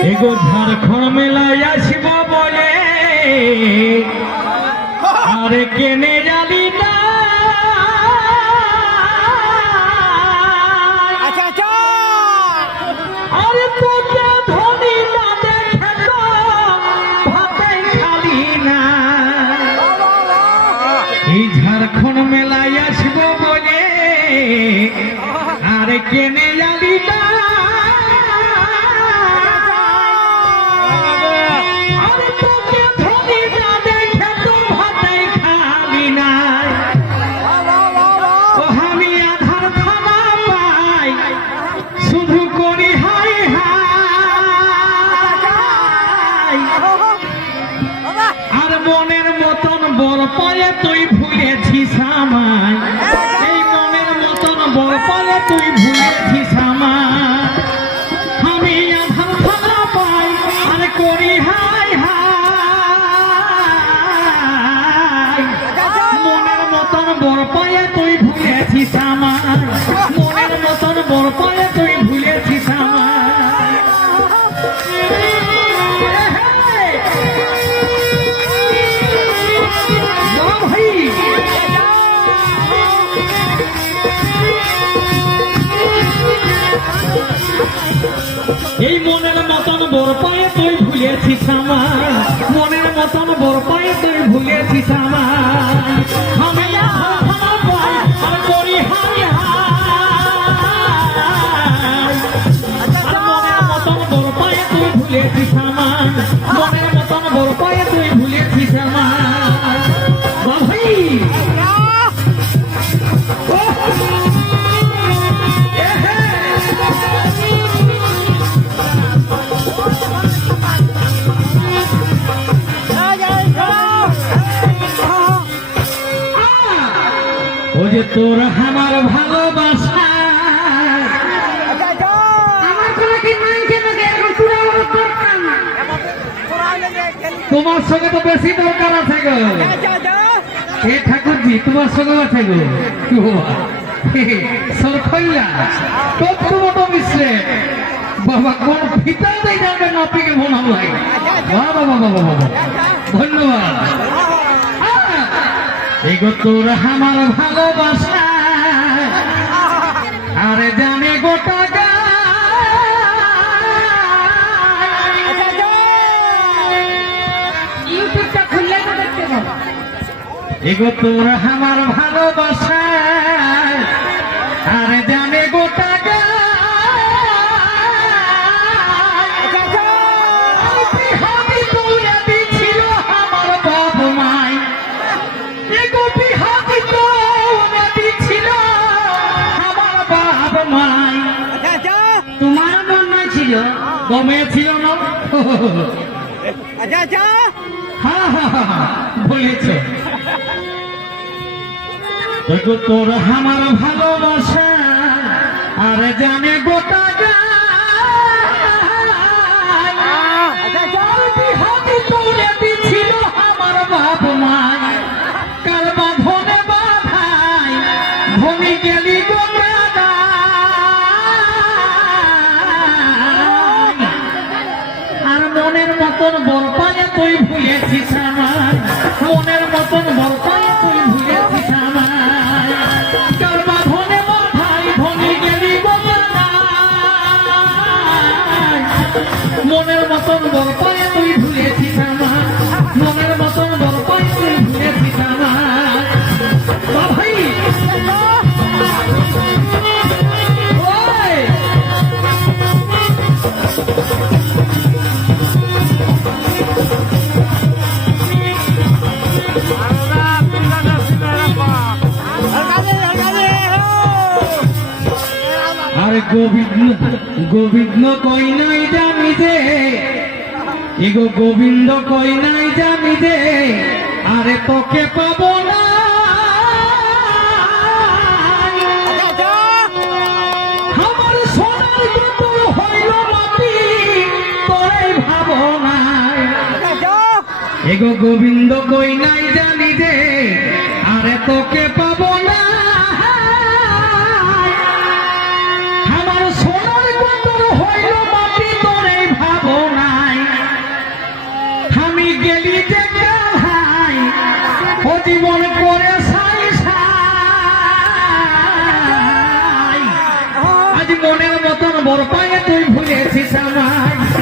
এগো ঝাড়খণ্ড মেলায় আসব বলে। আরে কেনে জালি না আচ্ছা আচ্ছা। আরে তোকে ধনী না দেখে তো ভাতে খালি না। এই ঝাড়খণ্ড মেলায় আসব বলে। আরে কেনে জালি না মতন পরে তুই ভুলেছিস আমায়। এই মনের মতন বর পরে তুই ভুলেছিস আমায় এই মনের মতন বড় পায়ে তুই ভুলেছিস আমার। মনের মতন বড় পায়ে তুই ভুলেছিস আমার। আমি আর করি মনের মতন বড় পায়ে তুই ভুলেছিস আমার। মনের মতন বড় পায়ে তুই ভুলেছিস আমার। যে তোর আমার ভালোবাসা। তোমার সঙ্গে তো বেশি দরকার আছে গো। এ ঠাকুরজি তোমার সঙ্গে আছে গো। কি বাবা সরখইয়া তত্ত্বমত মিশ্রে বাবা কোন ফিতা দেই যাবে নাপিকে মনে হয় বাবা বাবা বাবা ধন্যবাদ। এই গো তোর আমার ভালোবাসা। আরে জানে গোটা ইউটিউবটা খুললে তো দেখতে পাবো। এগো তোর আমার ভালোবাসা। কমে ছিল না হ্যাঁ হ্যাঁ বলেছে। তোর আমার ভালোবাসা আর জানে গোটা মতন বল পায়ে তুই ভুলেছিস আমার মনের মতন বল পায়ে তুই ভুলেছিস আমার আরে গোবিন্দ গোবিন্দ কই নাই জানি দে এগো গোবিন্দ কই নাই জানি দে আরে তোকে পাবো এগো গোবিন্দ কই নাই জানি দে আরে তোকে পাবো মনের মতন বরপায়ে তুই ভুলেছিস আমায়।